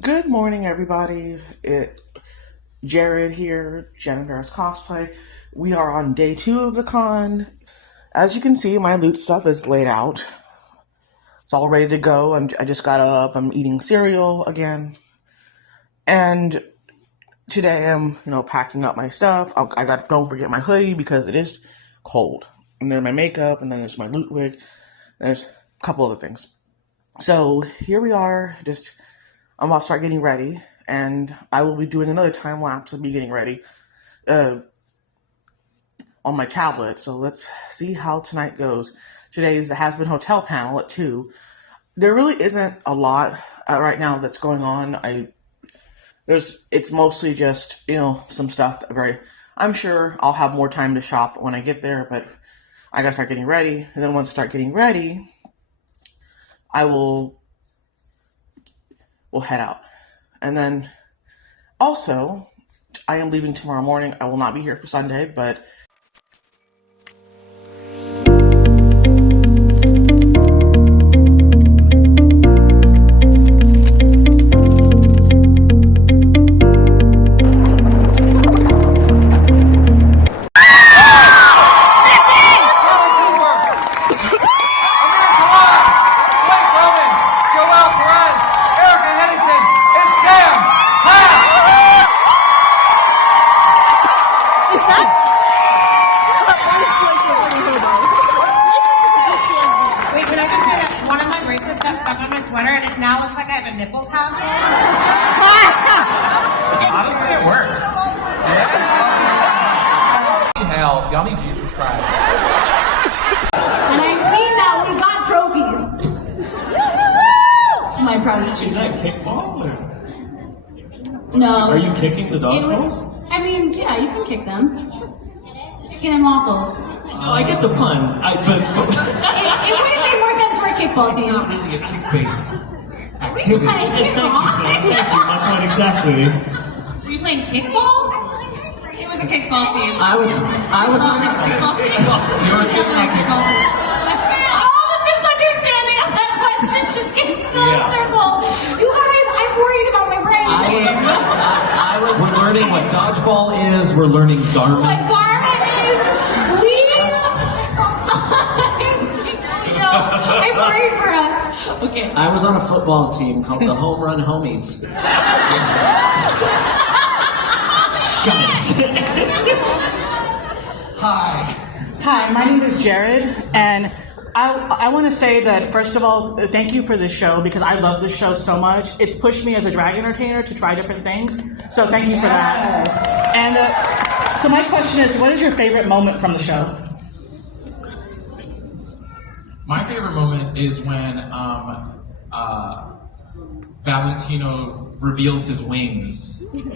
Good morning, everybody. Jared here, Jennifer's Cosplay. We are on day 2 of the con. As you can see, my loot stuff is laid out. It's all ready to go. I just got up. I'm eating cereal again. And today I'm, packing up my stuff. Don't forget my hoodie because it is cold. And then my makeup, and then there's my loot wig. There's a couple other things. So here we are, I'm about to start getting ready, and I will be doing another time lapse of me getting ready on my tablet. So let's see how tonight goes. Today's the Has Been Hotel panel at 2. There really isn't a lot right now that's going on. It's mostly just some stuff I'm sure I'll have more time to shop when I get there, but I gotta start getting ready. And then once I start getting ready, we'll head out. And then also, I am leaving tomorrow morning. I will not be here for Sunday, but Nipples tassel? Honestly, it works. Hell, y'all need Jesus Christ. And I mean that we got trophies. It's my proudest Is achievement. that kickball? Or? No. Are you kicking the dog balls? I mean, yeah, you can kick them. Chicken and waffles. Oh, I get the pun. But It wouldn't make more sense for a kickball it's team. not really a kick-based activity. Really? Yes, thank you, Sam. Thank you. My point exactly. Were you playing kickball? It was a kickball team. I was It was a kickball team. It was definitely a kickball team. All the misunderstanding of that question just came full circle. You guys, I'm worried about my brain. We're learning what dodgeball is. We're learning Garmin. What Garmin is, please. No, I'm worried for us. Okay. I was on a football team called the Home Run Homies. Shut it. Hi, my name is Jared, and I want to say that, first of all, thank you for this show, because I love this show so much. It's pushed me as a drag entertainer to try different things, so thank you for that. And so my question is, what is your favorite moment from the show? My favorite moment is when Valentino reveals his wings. Yes.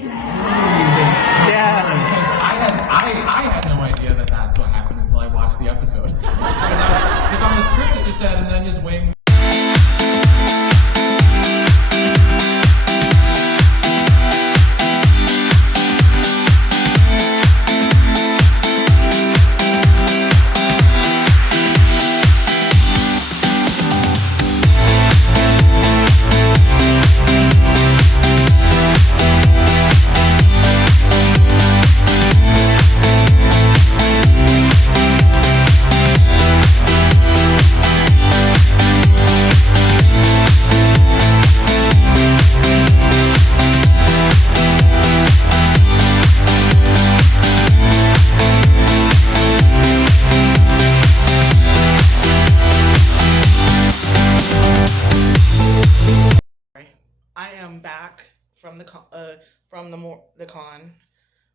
I had no idea that that's what happened until I watched the episode. Because on the script it just said, and then his wings. I am back from the con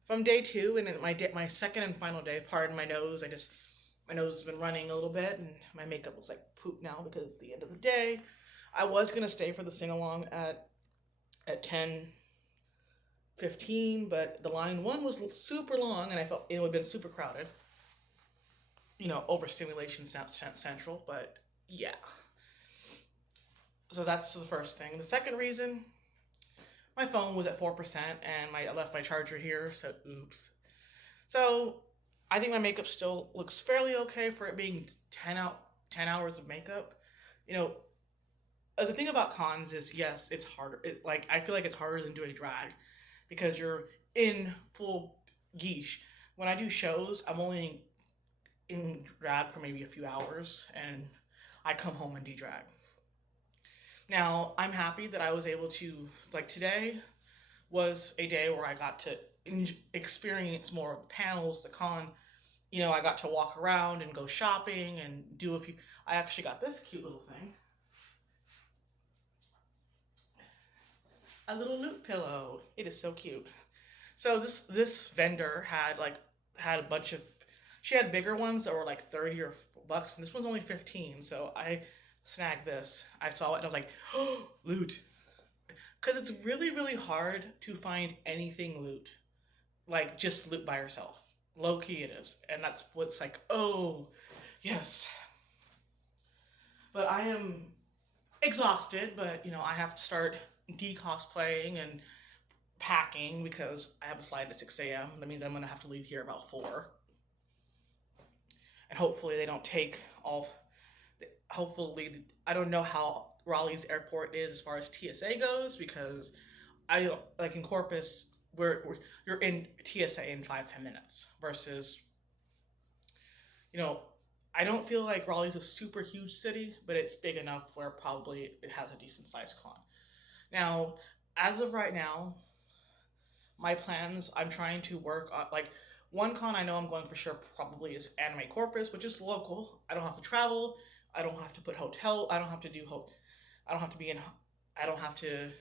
from day 2, and my second and final day. Pardon my nose. My nose has been running a little bit, and my makeup looks like poop now because it's the end of the day. I was gonna stay for the sing along at 10:15, but the line 1 was super long, and I felt it would have been super crowded. Overstimulation central, but yeah. So that's the first thing. The second reason, my phone was at 4%, and I left my charger here, so oops. So I think my makeup still looks fairly okay for it being 10 hours of makeup. the thing about cons is, yes, it's harder. Like, I feel like it's harder than doing drag because you're in full geesh. When I do shows, I'm only in drag for maybe a few hours, and I come home and de-drag. Now, I'm happy that I was able to, like, today was a day where I got to experience more of the panels, the con. I got to walk around and go shopping and do a few. I actually got this cute little thing, a little loot pillow. It is so cute. So this vendor had a bunch of. She had bigger ones that were like 30 or bucks, and this one's only 15. So I snagged this. I saw it and I was like, oh, loot. Because it's really, really hard to find anything loot. Like, just loot by yourself. Low key it is. And that's what's like, oh, yes. But I am exhausted, but, I have to start de-cosplaying and packing because I have a flight at 6 a.m. That means I'm going to have to leave here about 4. And hopefully they don't take all. Hopefully, I don't know how Raleigh's airport is as far as TSA goes because I like in Corpus, you're in TSA in 5-10 minutes versus, I don't feel like Raleigh's a super huge city, but it's big enough where probably it has a decent sized con. Now, as of right now, my plans, I'm trying to work on, like, one con I know I'm going for sure probably is Animate Corpus, which is local. I don't have to travel. I don't have to put hotel. I don't have to do I don't have to be in. I don't have to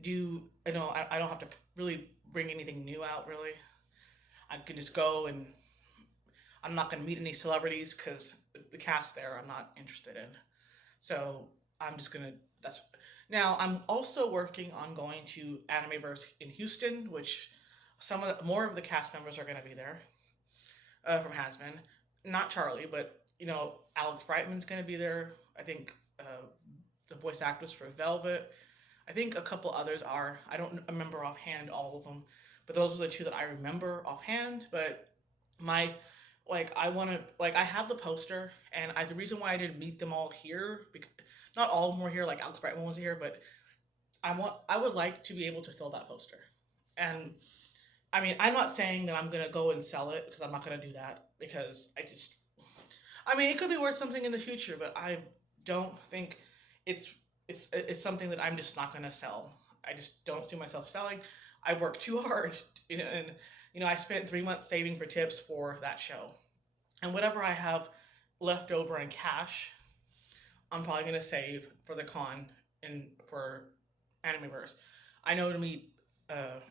do. I don't have to really bring anything new out. Really, I could just go and I'm not going to meet any celebrities because the cast there I'm not interested in. So I'm just gonna. That's now. I'm also working on going to Animeverse in Houston, which more of the cast members are going to be there from Hasbin. Not Charlie, but Alex Brightman's going to be there. I think the voice actress for Velvet. I think a couple others are. I don't remember offhand all of them, but those are the two that I remember offhand. But I want to, I have the poster, and the reason why I didn't meet them all here, because not all of them were here, like Alex Brightman was here, but I would like to be able to fill that poster. And I mean, I'm not saying that I'm gonna go and sell it because I'm not gonna do that because it could be worth something in the future, but I don't think it's something that I'm just not gonna sell. I just don't see myself selling. I've worked too hard, and I spent 3 months saving for tips for that show, and whatever I have left over in cash, I'm probably gonna save for the con and for Animeverse. I know to meet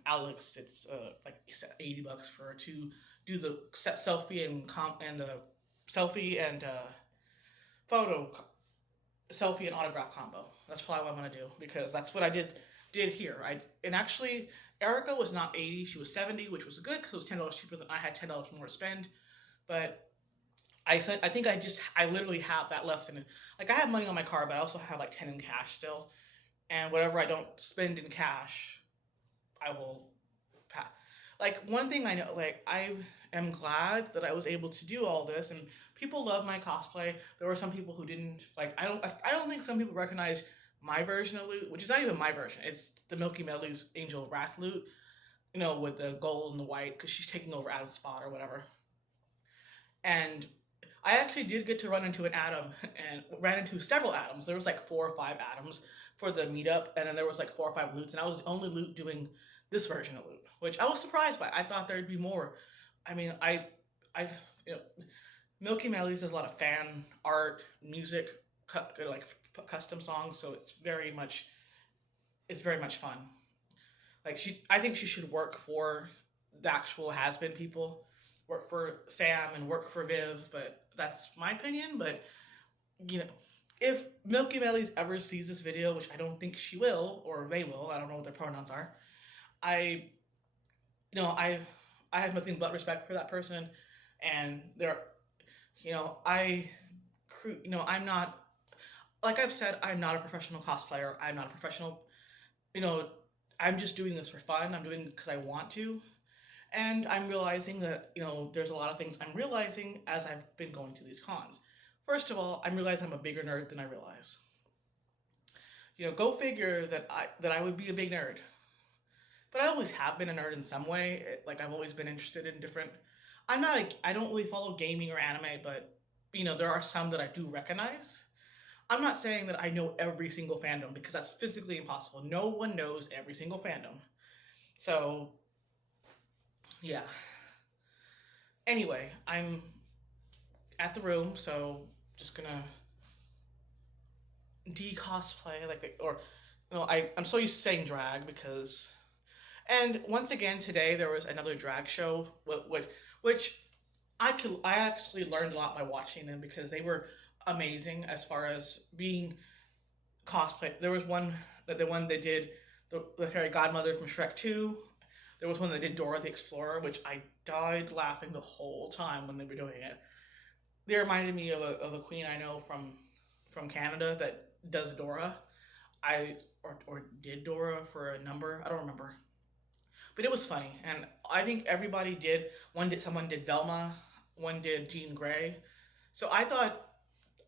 Alex, it's like $80 to do the selfie and the selfie and photo selfie and autograph combo. That's probably what I'm gonna do because that's what I did here. And actually Erica was not 80, she was 70, which was good because it was $10 cheaper than I had $10 more to spend. But I think I literally have that left in it. Like I have money on my card, but I also have like 10 in cash still. And whatever I don't spend in cash, I will pass. Like one thing I know, like I am glad that I was able to do all this, and people love my cosplay. There were some people who didn't like. I don't think some people recognize my version of loot, which is not even my version. It's the Milky Melody's Angel of Wrath loot, with the gold and the white because she's taking over Adam's spot or whatever. And I actually did get to run into an Adam and ran into several Adams. There was like 4 or 5 Adams for the meetup, and then there was like 4 or 5 loots, and I was the only loot doing this version of loot, which I was surprised by. I thought there'd be more. I mean, Milky Melody's does a lot of fan art, music, like custom songs, so it's very much fun. Like I think she should work for the actual has-been people, work for Sam and work for Viv, but that's my opinion. But if Milky Melody's ever sees this video, which I don't think she will, or they will, I don't know what their pronouns are, I have nothing but respect for that person, and I'm not, like I've said, I'm not a professional cosplayer. I'm not a professional, I'm just doing this for fun. I'm doing it because I want to. And I'm realizing that, there's a lot of things I'm realizing as I've been going to these cons. First of all, I'm realizing I'm a bigger nerd than I realize. go figure that I would be a big nerd. But I always have been a nerd in some way. Like I've always been interested in different. I don't really follow gaming or anime, but there are some that I do recognize. I'm not saying that I know every single fandom because that's physically impossible. No one knows every single fandom. So, yeah. Anyway, I'm at the room, so just gonna de-cosplay or I'm so used to saying drag because. And once again today there was another drag show, which I actually learned a lot by watching them because they were amazing as far as being cosplay. There was the one they did the fairy godmother from Shrek 2. There was one that did Dora the Explorer, which I died laughing the whole time when they were doing it. They reminded me of a queen I know from Canada that does Dora. Or did Dora for a number. I don't remember. But it was funny, and I think everybody did. Someone did Velma, one did Jean Grey. So I thought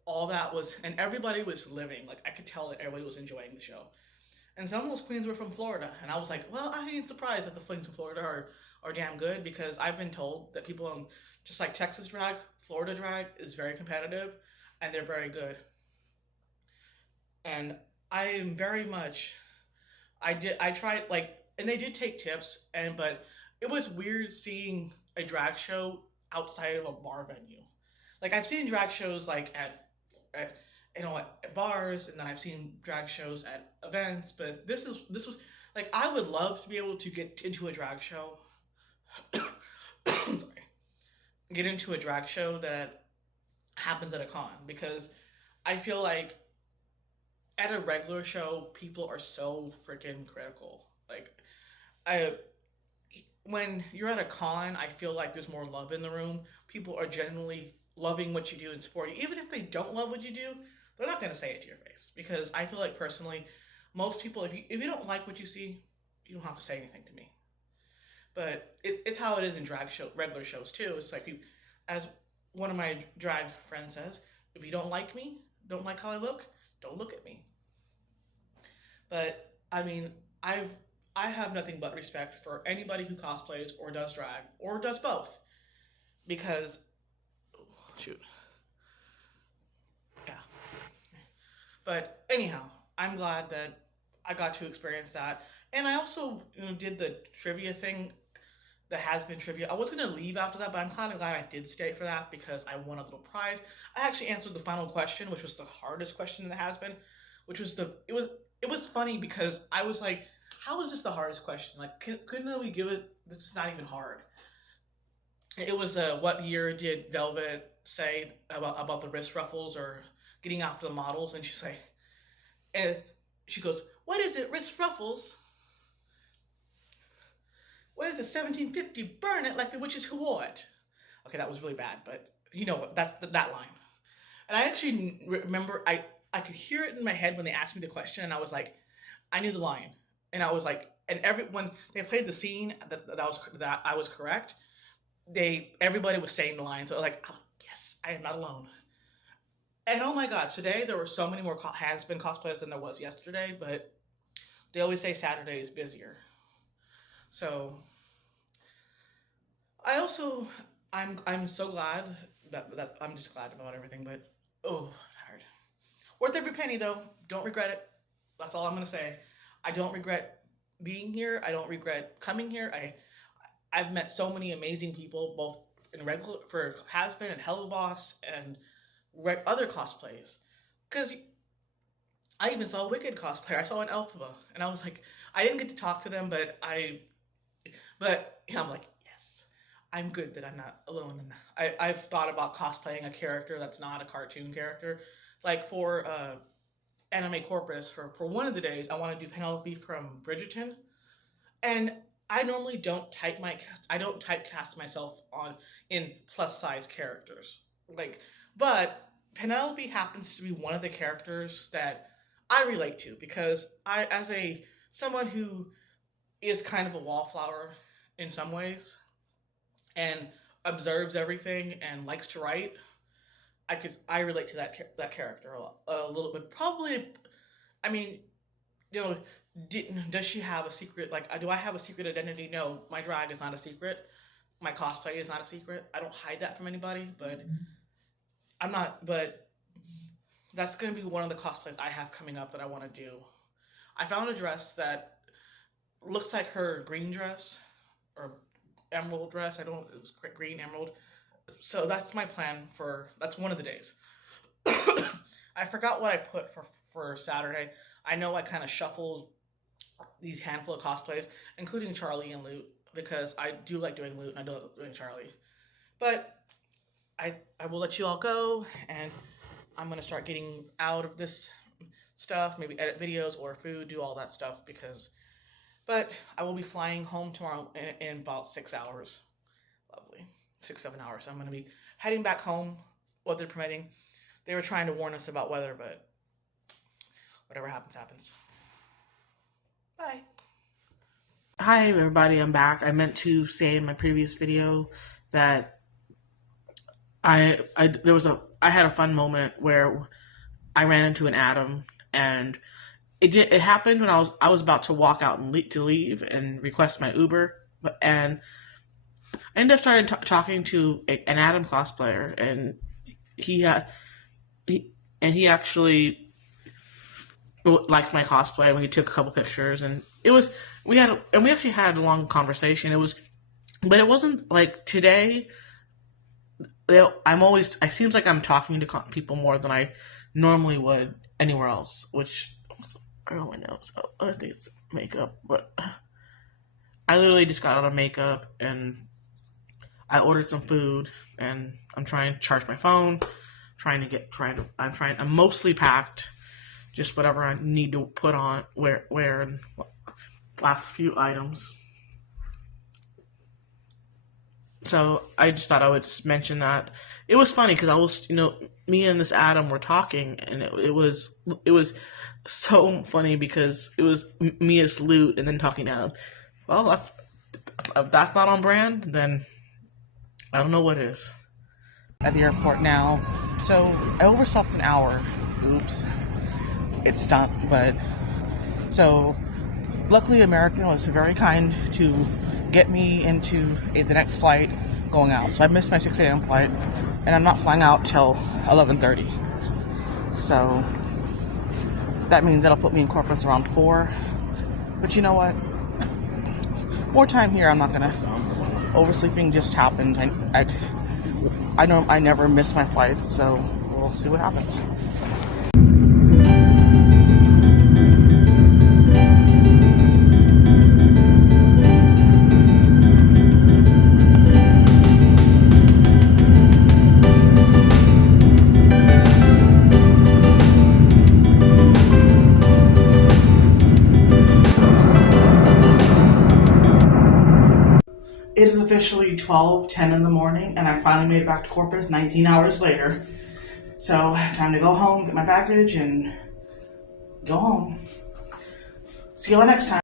all that was, and everybody was living. Like I could tell that everybody was enjoying the show. And some of those queens were from Florida, and I was like, well, I ain't surprised that the flings from Florida are damn good because I've been told that people in just like Texas drag, Florida drag is very competitive, and they're very good. And I am very much. I tried and they did take tips but it was weird seeing a drag show outside of a bar venue. Like I've seen drag shows like at bars, and then I've seen drag shows at events, but this was like I would love to be able to get into a drag show. Sorry. Get into a drag show that happens at a con because I feel like at a regular show people are so freaking critical. Like I when you're at a con, I feel like there's more love in the room. People are genuinely loving what you do and supporting you. Even if they don't love what you do, they're not going to say it to your face. Because I feel like personally, most people, if you don't like what you see, you don't have to say anything to me. But it's how it is in regular shows too. It's like, as one of my drag friends says, if you don't like me, don't like how I look, don't look at me. But I mean, I have nothing but respect for anybody who cosplays or does drag or does both, because shoot, yeah. But anyhow, I'm glad that I got to experience that, and I also did the trivia thing. The has been trivia. I was gonna leave after that, but I'm kind of glad I did stay for that because I won a little prize. I actually answered the final question, which was the hardest question in the has been, which was it was funny because I was like, how is this the hardest question? Like, couldn't we give it? This is not even hard. It was what year did Velvet say about the wrist ruffles or getting after the models? And she's like, and she goes, "What is it, wrist ruffles? What is it, 1750? Burn it like the witches who wore it." Okay, that was really bad, but you know what? That's that line. And I actually remember I could hear it in my head when they asked me the question, and I was like, I knew the line, and I was like, and when they played the scene that I was correct, everybody was saying the line, so I was like, oh, yes, I am not alone. And oh my god, today there were so many more has-been cosplayers than there was yesterday, but they always say Saturday is busier. So I also I'm so glad that I'm just glad about everything, but oh, tired. Worth every penny though. Don't regret it. That's all I'm gonna say. I don't regret being here. I don't regret coming here. I've met so many amazing people, both in regular for Has-Been and Hell of a Boss and other cosplays. Because I even saw a Wicked cosplayer. I saw an Elphaba, and I was like, I didn't get to talk to them, but I'm like, yes, I'm good that I'm not alone. And I've thought about cosplaying a character that's not a cartoon character, like for Anime Corpus for one of the days. I want to do Penelope from Bridgerton, and I normally don't typecast myself in plus size characters. But Penelope happens to be one of the characters that I relate to because as someone who is kind of a wallflower in some ways and observes everything and likes to write, I relate to that character a little bit. Probably, I mean, you know, does she have a secret? Like, do I have a secret identity? No, my drag is not a secret. My cosplay is not a secret. I don't hide that from anybody, but I'm not, but that's going to be one of the cosplays I have coming up that I want to do. I found a dress that looks like her green dress or emerald dress. It was green emerald. So that's my plan that's one of the days. I forgot what I put for Saturday. I know I kind of shuffled these handful of cosplays, including Charlie and Loot, because I do like doing Loot and I do like doing Charlie. But I will let you all go, and I'm going to start getting out of this stuff, maybe edit videos, order food, do all that stuff, but I will be flying home tomorrow in about 6 hours. Lovely. 6-7 hours. So I'm going to be heading back home, weather permitting. They were trying to warn us about weather, but whatever happens, happens. Bye. Hi everybody, I'm back. I meant to say in my previous video that I had a fun moment where I ran into an Adam, and it happened when I was about to walk out and leave and request my Uber, and I ended up starting talking to an Adam cosplayer, and he actually liked my cosplay when he took a couple pictures, and we actually had a long conversation. But it wasn't like today. It seems like I'm talking to people more than I normally would anywhere else, which I don't really know. So I think it's makeup, but I literally just got out of makeup and I ordered some food, and I'm trying to charge my phone. I'm mostly packed, just whatever I need to put on, wear, and last few items. So I just thought I would just mention that. It was funny because me and this Adam were talking, and it was so funny because it was me as Loot and then talking to Adam. Well, if that's not on brand, then I don't know what is. At the airport now. So I overslept an hour. Oops. It stunk, but so luckily American was very kind to get me into the next flight going out. So I missed my 6 a.m. flight, and I'm not flying out till 11:30. So that means that'll put me in Corpus around 4. But you know what? More time here, I'm not gonna. Oversleeping just happened. I know I never miss my flights, so we'll see what happens. It is officially 12:10 in the morning, and I finally made it back to Corpus 19 hours later. So, time to go home, get my baggage, and go home. See you all next time.